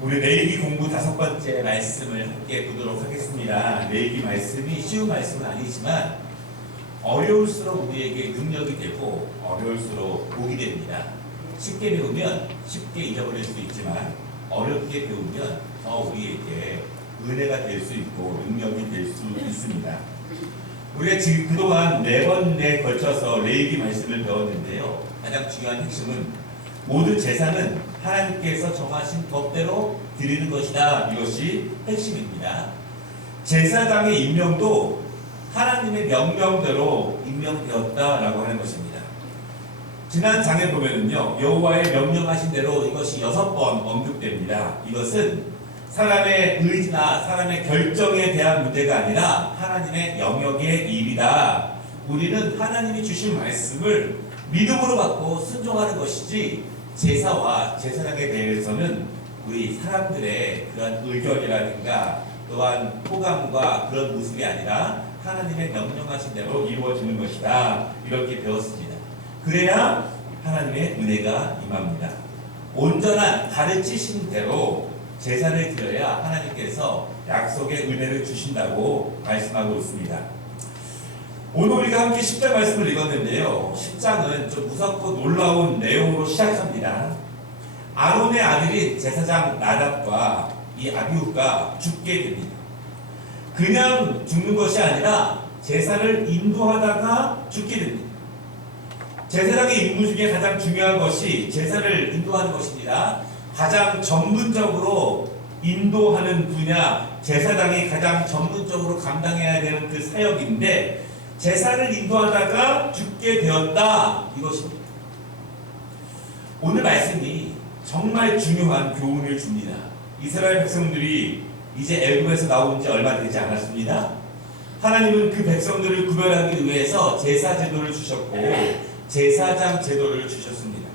우리 레이기 공부 다섯 번째 말씀을 함께 보도록 하겠습니다. 레이기 말씀이 쉬운 말씀은 아니지만 어려울수록 우리에게 능력이 되고 어려울수록 복이 됩니다. 쉽게 배우면 쉽게 잊어버릴 수 있지만 어렵게 배우면 더 우리에게 은혜가 될 수 있고 능력이 될 수 있습니다. 우리가 지금 그동안 네 번에 걸쳐서 레이기 말씀을 배웠는데요. 가장 중요한 핵심은 모든 재산은 하나님께서 정하신 법대로 드리는 것이다. 이것이 핵심입니다. 제사장의 임명도 하나님의 명령대로 임명되었다라고 하는 것입니다. 지난 장에 보면은요 여호와의 명령하신 대로 이것이 여섯 번 언급됩니다. 이것은 사람의 의지나 사람의 결정에 대한 문제가 아니라 하나님의 영역의 일이다. 우리는 하나님이 주신 말씀을 믿음으로 받고 순종하는 것이지 제사와 제사장에 대해서는 우리 사람들의 그런 의견이라든가 또한 호감과 그런 모습이 아니라 하나님의 명령하신 대로 이루어지는 것이다. 이렇게 배웠습니다. 그래야 하나님의 은혜가 임합니다. 온전한 가르치신 대로 제사를 드려야 하나님께서 약속의 은혜를 주신다고 말씀하고 있습니다. 오늘 우리가 함께 10장 말씀을 읽었는데요. 10장은 좀 무섭고 놀라운 내용으로 시작합니다. 아론의 아들인 제사장 나답과 이 아비후가 죽게 됩니다. 그냥 죽는 것이 아니라 제사를 인도하다가 죽게 됩니다. 제사장의 임무 중에 가장 중요한 것이 제사를 인도하는 것입니다. 가장 전문적으로 인도하는 분야, 제사장이 가장 전문적으로 감당해야 되는 그 사역인데 제사를 인도하다가 죽게 되었다 이것입니다. 오늘 말씀이 정말 중요한 교훈을 줍니다. 이스라엘 백성들이 이제 애굽에서 나온 지 얼마 되지 않았습니다. 하나님은 그 백성들을 구별하기 위해서 제사 제도를 주셨고 제사장 제도를 주셨습니다.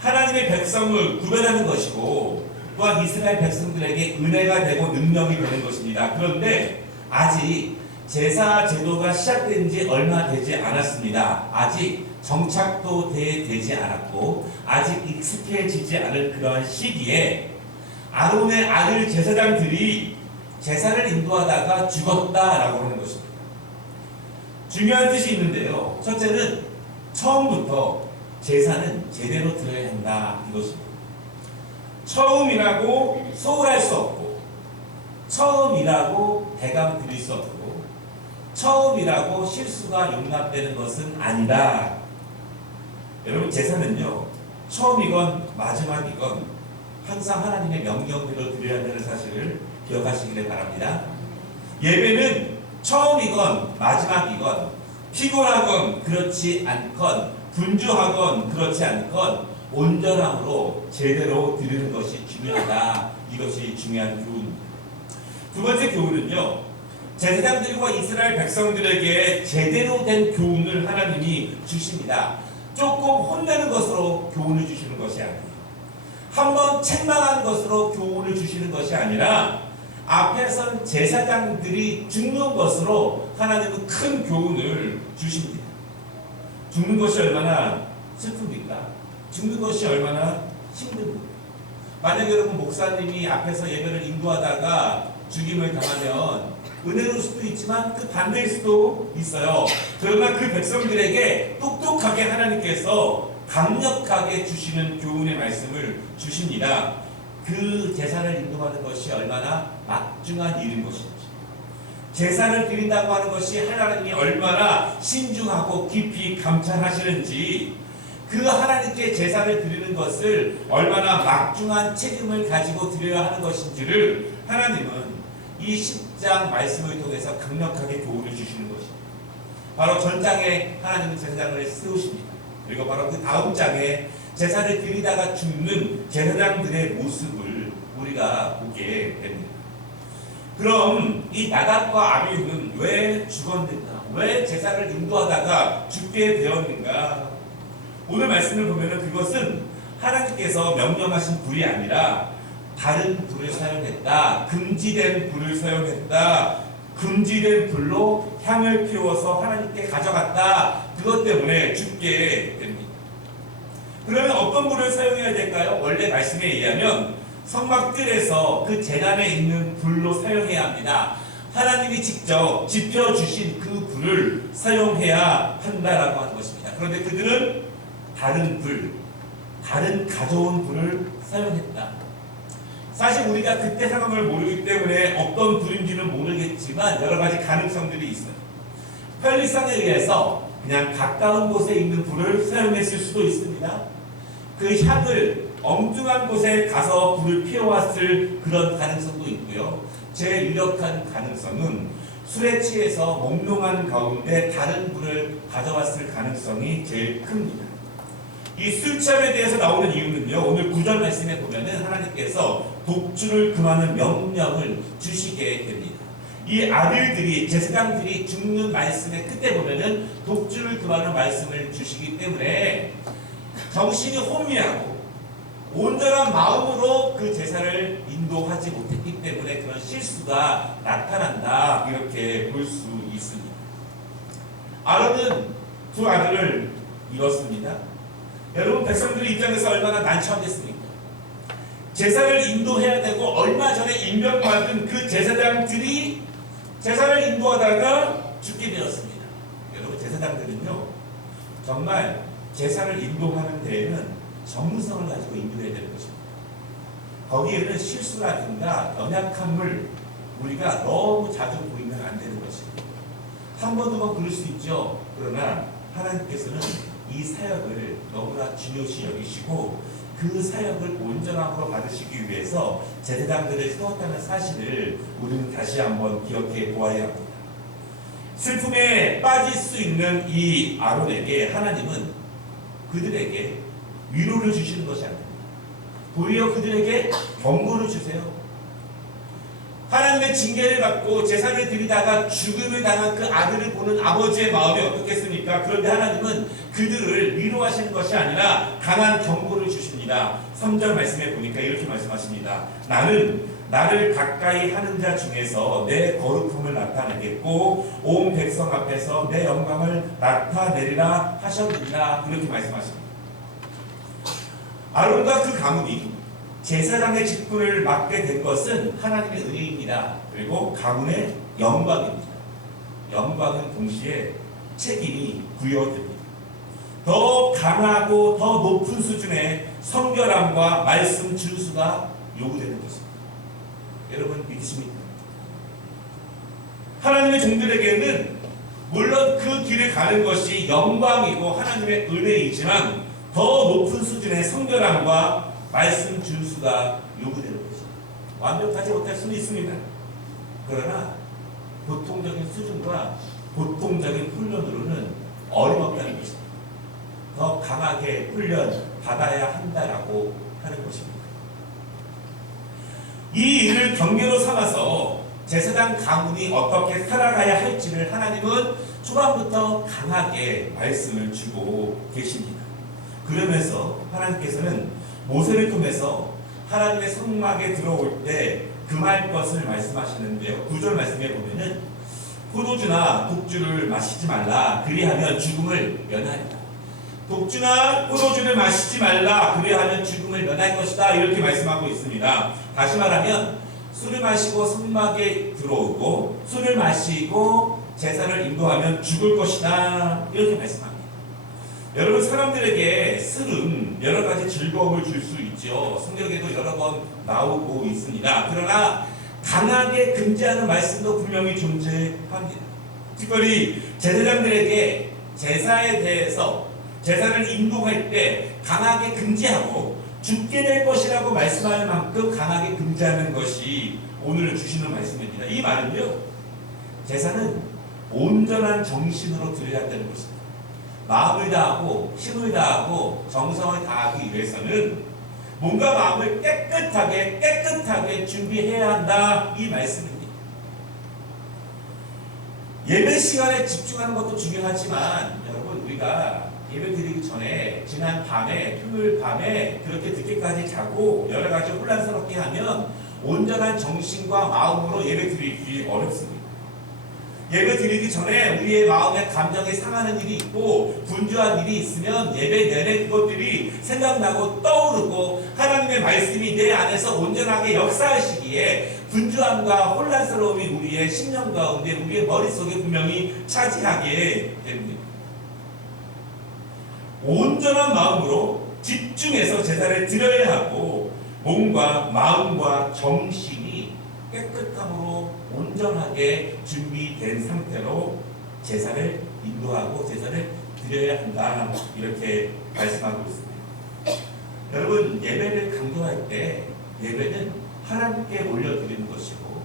하나님의 백성을 구별하는 것이고 또한 이스라엘 백성들에게 은혜가 되고 능력이 되는 것입니다. 그런데 아직 제사 제도가 시작된 지 얼마 되지 않았습니다. 아직 정착도 되, 되지 않았고 아직 익숙해지지 않은 그러한 시기에 아론의 아들 제사장들이 제사를 인도하다가 죽었다라고 하는 것입니다. 중요한 뜻이 있는데요. 첫째는 처음부터 제사는 제대로 드려야 한다 이것입니다. 처음이라고 소홀할 수 없고 처음이라고 대강 드릴 수 없고 처음이라고 실수가 용납되는 것은 아니다. 여러분 제사는요 처음이건 마지막이건 항상 하나님의 명령대로 드려야 되는 사실을 기억하시기를 바랍니다. 예배는 처음이건 마지막이건 피곤하건 그렇지 않건 분주하건 그렇지 않건 온전함으로 제대로 드리는 것이 중요하다. 이것이 중요한 교훈입니다. 두 번째 교훈은요. 제사장들과 이스라엘 백성들에게 제대로 된 교훈을 하나님이 주십니다. 조금 혼내는 것으로 교훈을 주시는 것이 아니에요. 한번 책망한 것으로 교훈을 주시는 것이 아니라 앞에선 제사장들이 죽는 것으로 하나님은 큰 교훈을 주십니다. 죽는 것이 얼마나 슬픕니까? 죽는 것이 얼마나 힘듭니까? 만약 여러분 목사님이 앞에서 예배를 인도하다가 죽임을 당하면 은혜로울 수도 있지만 그 반대일 수도 있어요. 그러나 그 백성들에게 똑똑하게 하나님께서 강력하게 주시는 교훈의 말씀을 주십니다. 그 제사를 인도하는 것이 얼마나 막중한 일인 것인지. 제사를 드린다고 하는 것이 하나님이 얼마나 신중하고 깊이 감찰하시는지 그 하나님께 제사를 드리는 것을 얼마나 막중한 책임을 가지고 드려야 하는 것인지를 하나님은 이 10장 말씀을 통해서 강력하게 교훈을 주시는 것입니다. 바로 전장에 하나님은 제사장을 세우십니다. 그리고 바로 그 다음 장에 제사를 드리다가 죽는 제사장들의 모습을 우리가 보게 됩니다. 그럼 이 나답과 아비후는 왜 죽었는가? 왜 제사를 인도하다가 죽게 되었는가? 오늘 말씀을 보면은 그것은 하나님께서 명령하신 불이 아니라 다른 불을 사용했다. 금지된 불을 사용했다. 금지된 불로 향을 피워서 하나님께 가져갔다. 그것 때문에 죽게 됩니다. 그러면 어떤 불을 사용해야 될까요? 원래 말씀에 의하면 성막들에서 그 재단에 있는 불로 사용해야 합니다. 하나님이 직접 지펴주신 그 불을 사용해야 한다라고 하는 것입니다. 그런데 그들은 다른 불, 다른 가져온 불을 사용했다. 사실 우리가 그때 상황을 모르기 때문에 어떤 불인지는 모르겠지만 여러 가지 가능성들이 있어요. 편리성에 의해서 그냥 가까운 곳에 있는 불을 사용했을 수도 있습니다. 그 향을 엉뚱한 곳에 가서 불을 피워왔을 그런 가능성도 있고요. 제일 유력한 가능성은 술에 취해서 몽롱한 가운데 다른 불을 가져왔을 가능성이 제일 큽니다. 이 술취함에 대해서 나오는 이유는요. 오늘 구절 말씀에 보면은 하나님께서 독주를 금하는 명령을 주시게 됩니다. 이 아들들이 제사장들이 죽는 말씀의 끝에 보면은 독주를 금하는 말씀을 주시기 때문에 정신이 혼미하고 온전한 마음으로 그 제사를 인도하지 못했기 때문에 그런 실수가 나타난다 이렇게 볼 수 있습니다. 아론은 두 아들을 잃었습니다. 여러분 백성들 입장에서 얼마나 난처하겠습니까? 제사를 인도해야 되고 얼마 전에 임명받은 그 제사장들이 제사를 인도하다가 죽게 되었습니다. 여러분 제사장들은요 정말 제사를 인도하는 데에는 정성을 가지고 인도해야 되는 것입니다. 거기에는 실수라든가 연약함을 우리가 너무 자주 보이면 안 되는 것입니다. 한 번, 두 번 그럴 수 있죠. 그러나 하나님께서는 이 사역을 너무나 중요시 여기시고 그 사역을 온전함으로 받으시기 위해서 제사장들을 세웠다는 사실을 우리는 다시 한번 기억해 보아야 합니다. 슬픔에 빠질 수 있는 이 아론에게 하나님은 그들에게 위로를 주시는 것이 아닙니다. 도리어 그들에게 경고를 주세요. 하나님의 징계를 받고 제사를 드리다가 죽음을 당한 그 아들을 보는 아버지의 마음이 어떻겠습니까? 그런데 하나님은 그들을 위로하시는 것이 아니라 강한 경고를 주십니다. 3절 말씀에 보니까 이렇게 말씀하십니다. 나는 나를 가까이 하는 자 중에서 내 거룩함을 나타내겠고 온 백성 앞에서 내 영광을 나타내리라 하셨느니라 이렇게 말씀하십니다. 아론과 그 가문이 제사장의 직분을 맡게 된 것은 하나님의 은혜입니다. 그리고 가문의 영광입니다. 영광은 동시에 책임이 부여됩니다. 더 강하고 더 높은 수준의 성결함과 말씀 준수가 요구되는 것입니다. 여러분 믿으십니까? 하나님의 종들에게는 물론 그 길을 가는 것이 영광이고 하나님의 은혜이지만 더 높은 수준의 성결함과 말씀 준수가 요구되는 것입니다. 완벽하지 못할 수는 있습니다. 그러나 보통적인 수준과 보통적인 훈련으로는 어림없다는 것입니다. 더 강하게 훈련 받아야 한다라고 하는 것입니다. 이 일을 경계로 삼아서 제사장 가문이 어떻게 살아가야 할지를 하나님은 초반부터 강하게 말씀을 주고 계십니다. 그러면서 하나님께서는 모세를 통해서 하나님의 성막에 들어올 때 금할 것을 말씀하시는데요. 구절 말씀에 보면은 포도주나 독주를 마시지 말라. 그리하면 죽음을 면하리라. 독주나 포도주를 마시지 말라. 그리하면 죽음을 면할 것이다. 이렇게 말씀하고 있습니다. 다시 말하면 술을 마시고 성막에 들어오고 술을 마시고 제사를 인도하면 죽을 것이다. 이렇게 말씀합니다. 여러분 사람들에게 술은 여러 가지 즐거움을 줄 수 있죠. 성경에도 여러 번 나오고 있습니다. 그러나 강하게 금지하는 말씀도 분명히 존재합니다. 특별히 제사장들에게 제사에 대해서 제사를 인도할 때 강하게 금지하고 죽게 될 것이라고 말씀할 만큼 강하게 금지하는 것이 오늘 주시는 말씀입니다. 이 말은요, 제사는 온전한 정신으로 드려야 되는 것입니다. 마음을 다하고 힘을 다하고 정성을 다하기 위해서는 뭔가 마음을 깨끗하게 깨끗하게 준비해야 한다 이 말씀입니다. 예배 시간에 집중하는 것도 중요하지만 여러분 우리가 예배 드리기 전에 지난 밤에 토요일 밤에 그렇게 늦게까지 자고 여러 가지 혼란스럽게 하면 온전한 정신과 마음으로 예배 드리기 어렵습니다. 예배 드리기 전에 우리의 마음에 감정이 상하는 일이 있고 분주한 일이 있으면 예배 내내 그것들이 생각나고 떠오르고 하나님의 말씀이 내 안에서 온전하게 역사하시기에 분주함과 혼란스러움이 우리의 심령 가운데 우리의 머릿속에 분명히 차지하게 됩니다. 온전한 마음으로 집중해서 제사를 드려야 하고 몸과 마음과 정신이 깨끗함으로 온전하게 준비된 상태로 제사를 인도하고 제사를 드려야 한다 이렇게 말씀하고 있습니다. 여러분 예배를 강조할 때 예배는 하나님께 올려드리는 것이고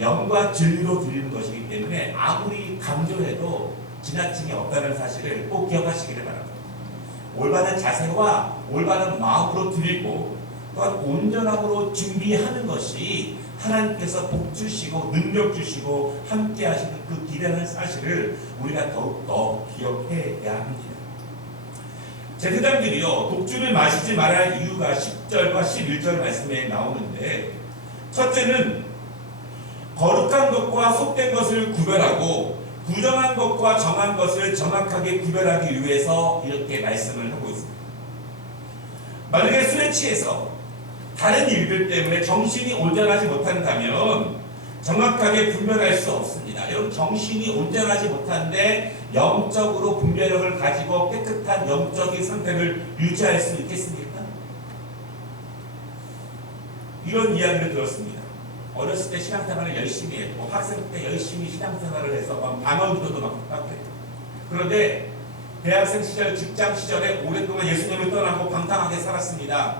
영과 진리로 드리는 것이기 때문에 아무리 강조해도 지나침이 없다는 사실을 꼭 기억하시기를 바랍니다. 올바른 자세와 올바른 마음으로 드리고 또한 온전함으로 준비하는 것이 하나님께서 복 주시고 능력 주시고 함께 하시는 그 기대하는 사실을 우리가 더욱더 기억해야 합니다. 제사장들이요 독주를 마시지 말아야 할 이유가 10절과 11절 말씀에 나오는데 첫째는 거룩한 것과 속된 것을 구별하고 부정한 것과 정한 것을 정확하게 구별하기 위해서 이렇게 말씀을 하고 있습니다. 만약에 술에 취해서 다른 일들 때문에 정신이 온전하지 못한다면 정확하게 분별할 수 없습니다. 여러분 정신이 온전하지 못한데 영적으로 분별력을 가지고 깨끗한 영적인 상태를 유지할 수 있겠습니까? 이런 이야기를 들었습니다. 어렸을 때 신앙생활을 열심히 했고 학생 때 열심히 신앙생활을 해서 막 방언기도도 막 했고 그런데 대학생 시절, 직장 시절에 오랫동안 예수님을 떠나고 방탕하게 살았습니다.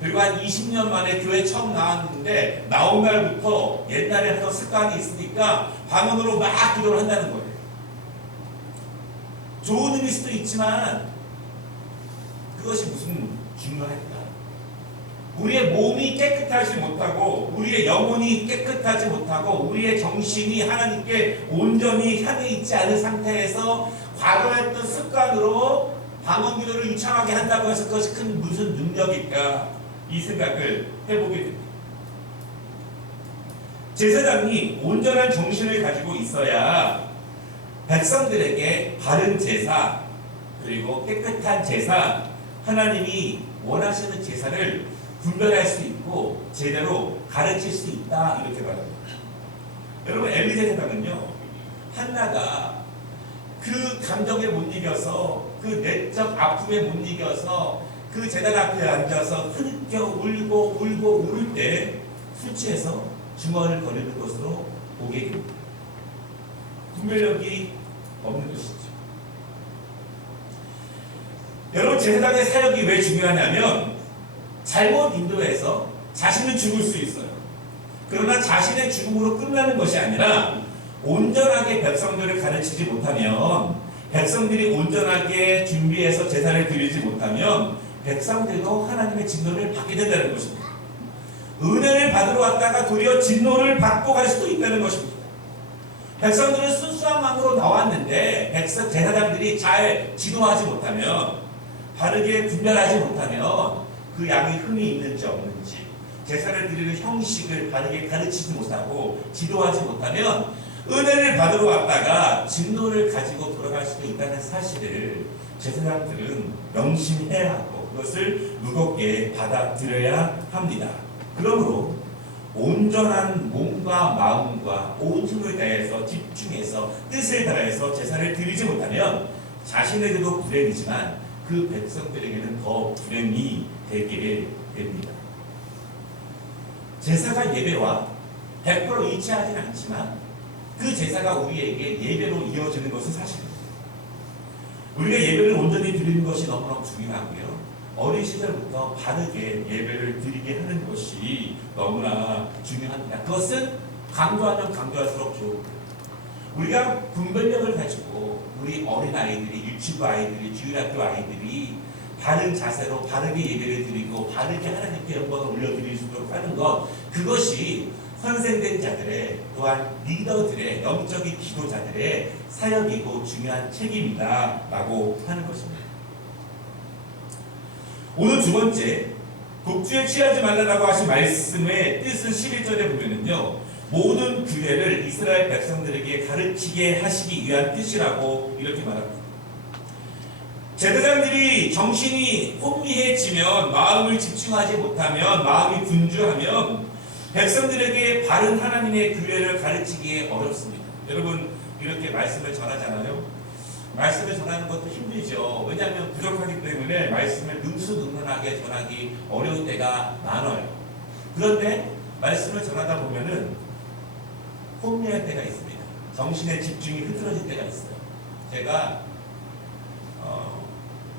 그리고 한 20년 만에 교회 처음 나왔는데 나온 날부터 옛날에 하던 습관이 있으니까 방언으로 막 기도를 한다는 거예요. 좋은 의미일 수도 있지만 그것이 무슨 중요할까? 우리의 몸이 깨끗하지 못하고 우리의 영혼이 깨끗하지 못하고 우리의 정신이 하나님께 온전히 향해 있지 않은 상태에서 과거에 했던 습관으로 방언 기도를 유창하게 한다고 해서 그것이 큰 무슨 능력일까? 이 생각을 해보게 됩니다. 제사장이 온전한 정신을 가지고 있어야 백성들에게 바른 제사 그리고 깨끗한 제사 하나님이 원하시는 제사를 분별할 수 있고 제대로 가르칠 수 있다 이렇게 말합니다. 여러분 엘리세 제사는요 한나가 그 감정에 못 이겨서 그 내적 아픔에 못 이겨서 그 제단 앞에 앉아서 흐느껴 울고 울고 울때 수치에서 중얼을 거리는 것으로 보게 됩니다. 분별력이 없는 것이죠. 여러분 제사장의 사역이 왜 중요하냐면 잘못 인도해서 자신은 죽을 수 있어요. 그러나 자신의 죽음으로 끝나는 것이 아니라 온전하게 백성들을 가르치지 못하면 백성들이 온전하게 준비해서 제사를 드리지 못하면 백성들도 하나님의 진노를 받게 된다는 것입니다. 은혜를 받으러 왔다가 도리어 진노를 받고 갈 수도 있다는 것입니다. 백성들은 순수한 마음으로 나왔는데 백성 제사장들이 잘 지도하지 못하면 바르게 분별하지 못하면 그 양이 흠이 있는지 없는지 제사를 드리는 형식을 바르게 가르치지 못하고 지도하지 못하면 은혜를 받으러 왔다가 진노를 가지고 돌아갈 수도 있다는 사실을 제사장들은 명심해야 하고 그것을 무겁게 받아들여야 합니다. 그러므로 온전한 몸과 마음과 온 힘을 다해서 집중해서 뜻을 다해서 제사를 드리지 못하면 자신에게도 불행이지만 그 백성들에게는 더 불행이 되게 됩니다. 제사가 예배와 100% 일치하진 않지만 그 제사가 우리에게 예배로 이어지는 것은 사실입니다. 우리가 예배를 온전히 드리는 것이 너무너무 중요하고요. 어린 시절부터 바르게 예배를 드리게 하는 것이 너무나 중요합니다. 그것은 강조하면 강조할수록 좋고 우리가 분별력을 가지고 우리 어린 아이들이 유치부 아이들이 주일학교 아이들이 바른 자세로 바르게 예배를 드리고 바르게 하나님께 영광을 올려드릴 수 있도록 하는 것 그것이 선생된 자들의 또한 리더들의 영적인 지도자들의 사역이고 중요한 책임이다 라고 하는 것입니다. 오늘 두 번째 독주에 취하지 말라라고 하신 말씀의 뜻은 11절에 보면은요 모든 규례를 이스라엘 백성들에게 가르치게 하시기 위한 뜻이라고 이렇게 말합니다. 제사장들이 정신이 혼미해지면 마음을 집중하지 못하면 마음이 분주하면 백성들에게 바른 하나님의 규례를 가르치기에 어렵습니다. 여러분 이렇게 말씀을 전하잖아요. 말씀을 전하는 것도 힘들죠. 왜냐하면 부족하기 때문에 말씀을 능수능란하게 전하기 어려운 때가 많아요. 그런데 말씀을 전하다 보면은 혼미할 때가 있습니다. 정신의 집중이 흐트러질 때가 있어요. 제가 어,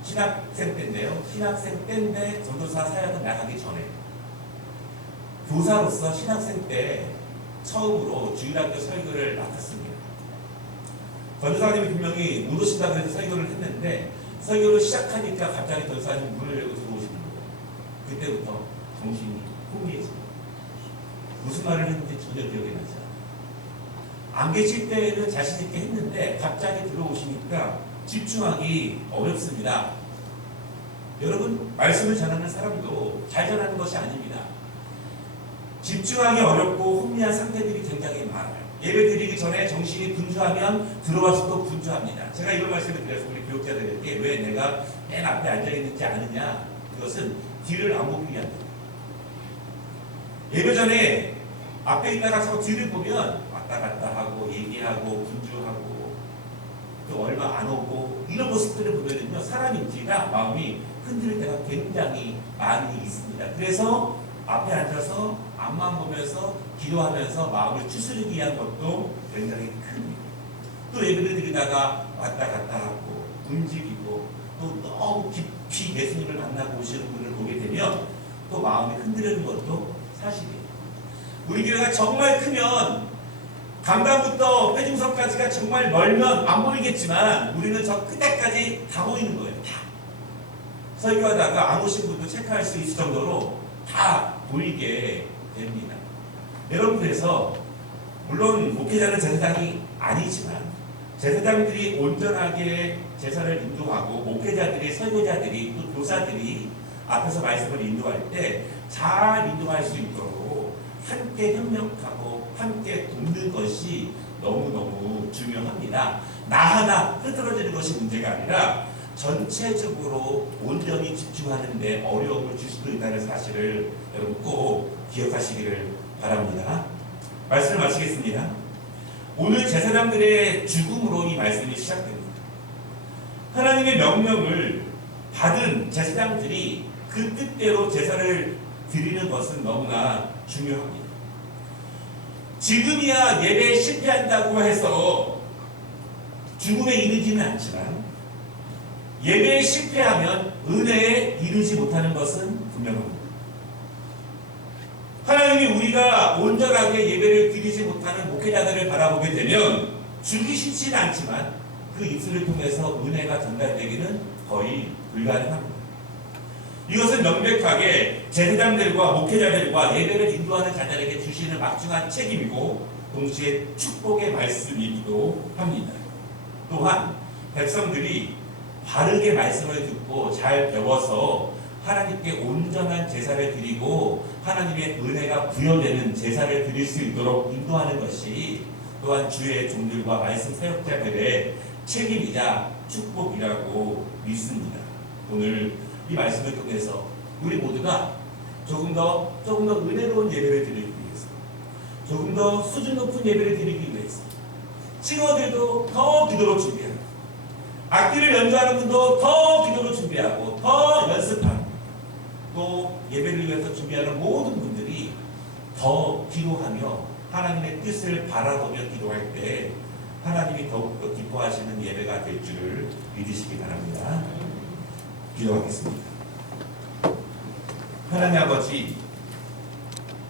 신학생 때인데요. 신학생 때인데 전도사 사역을 나가기 전에 교사로서 신학생 때 처음으로 주일학교 설교를 맡았습니다. 전도사님이 분명히 못 오신다고 해서 설교를 했는데 설교를 시작하니까 갑자기 전도사님 문을 열고 들어오시는 거예요. 그때부터 정신이 혼미해집니다. 무슨 말을 했는지 전혀 기억이 나지 않아요. 안 계실 때는 자신 있게 했는데 갑자기 들어오시니까 집중하기 어렵습니다. 여러분 말씀을 전하는 사람도 잘 전하는 것이 아닙니다. 집중하기 어렵고 혼미한 상태들이 굉장히 많아요. 예배 드리기 전에 정신이 분주하면 들어와서 또 분주합니다. 제가 이런 말씀을 드려서 우리 교육자들에게 왜 내가 맨 앞에 앉아 있는지 아느냐? 그것은 뒤를 안 보기 위함입니다. 예배 전에 앞에 있다가 자꾸 뒤를 보면 왔다 갔다 하고 얘기하고 분주하고 또 얼마 안 오고 이런 모습들을 보면은요 사람 인지라 마음이 흔들릴 때가 굉장히 많이 있습니다. 그래서 앞에 앉아서 앞만 보면서 기도하면서 마음을 추스르기 위한 것도 굉장히 큽니다. 또 예배를 드리다가 왔다 갔다 하고 움직이고 또 너무 깊이 예수님을 만나고 오시는 분을 보게 되면 또 마음이 흔들리는 것도 사실이에요. 우리 교회가 정말 크면 강당부터 회중석까지가 정말 멀면 안 보이겠지만 우리는 저 끝에까지 다 보이는 거예요. 다. 설교하다가 안 오신 분도 체크할 수 있을 정도로 다 보이게 됩니다. 여러분 그래서 물론 목회자는 제사장이 아니지만 제사장들이 온전하게 제사를 인도하고 목회자들이 설교자들이 또 교사들이 앞에서 말씀을 인도할 때 잘 인도할 수 있도록 함께 협력하고 함께 돕는 것이 너무너무 중요합니다. 나 하나 흐트러지는 것이 문제가 아니라 전체적으로 온전히 집중하는데 어려움을 줄 수도 있다는 사실을 여러분 꼭 기억하시기를 바랍니다. 말씀을 마치겠습니다. 오늘 제사장들의 죽음으로 이 말씀이 시작됩니다. 하나님의 명령을 받은 제사장들이 그 뜻대로 제사를 드리는 것은 너무나 중요합니다. 지금이야 예배에 실패한다고 해서 죽음에 이르지는 않지만 예배에 실패하면 은혜에 이르지 못하는 것은 분명합니다. 하나님이 우리가 온전하게 예배를 드리지 못하는 목회자들을 바라보게 되면 싫지는 않지만 그 입술을 통해서 은혜가 전달되기는 거의 불가능합니다. 이것은 명백하게 제사장들과 목회자들과 예배를 인도하는 자들에게 주시는 막중한 책임이고 동시에 축복의 말씀이기도 합니다. 또한 백성들이 바르게 말씀을 듣고 잘 배워서 하나님께 온전한 제사를 드리고 하나님의 은혜가 부여되는 제사를 드릴 수 있도록 인도하는 것이 또한 주의 종들과 말씀 사역자들의 책임이자 축복이라고 믿습니다. 오늘 이 말씀을 통해서 우리 모두가 조금 더 조금 더 은혜로운 예배를 드리기 위해서 조금 더 수준 높은 예배를 드리기 위해서 싱어들도 더 기도로 준비하고 악기를 연주하는 분도 더 기도로 준비하고 더 연습하고 또 예배를 위해서 준비하는 모든 분들이 더 기도하며 하나님의 뜻을 바라보며 기도할 때 하나님이 더욱더 기뻐하시는 예배가 될 줄을 믿으시기 바랍니다. 기도하겠습니다. 하나님 아버지